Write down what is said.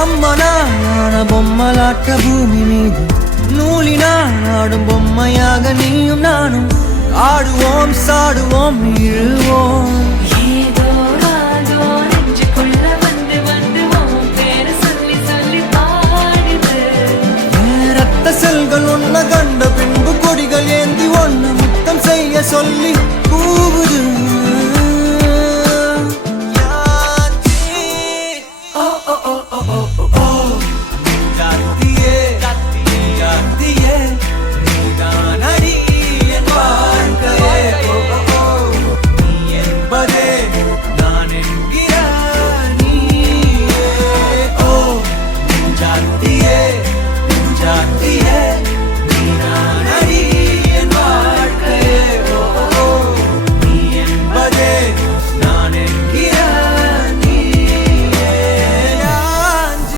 பிரம்மனான பொம்மலாட்ட பூமி மீது நூலினால் ஆடும் பொம்மையாக நீயும் நானும் ஆடுவோம் சாடுவோம் இழுவோம் ரத்த செல்கள் ஒன்ன கண்ட பின்பு கொடிகள் ஏந்தி ஒன்ன முத்தம் செய்ய சொல்லி கூவுது oh oh oh oh oh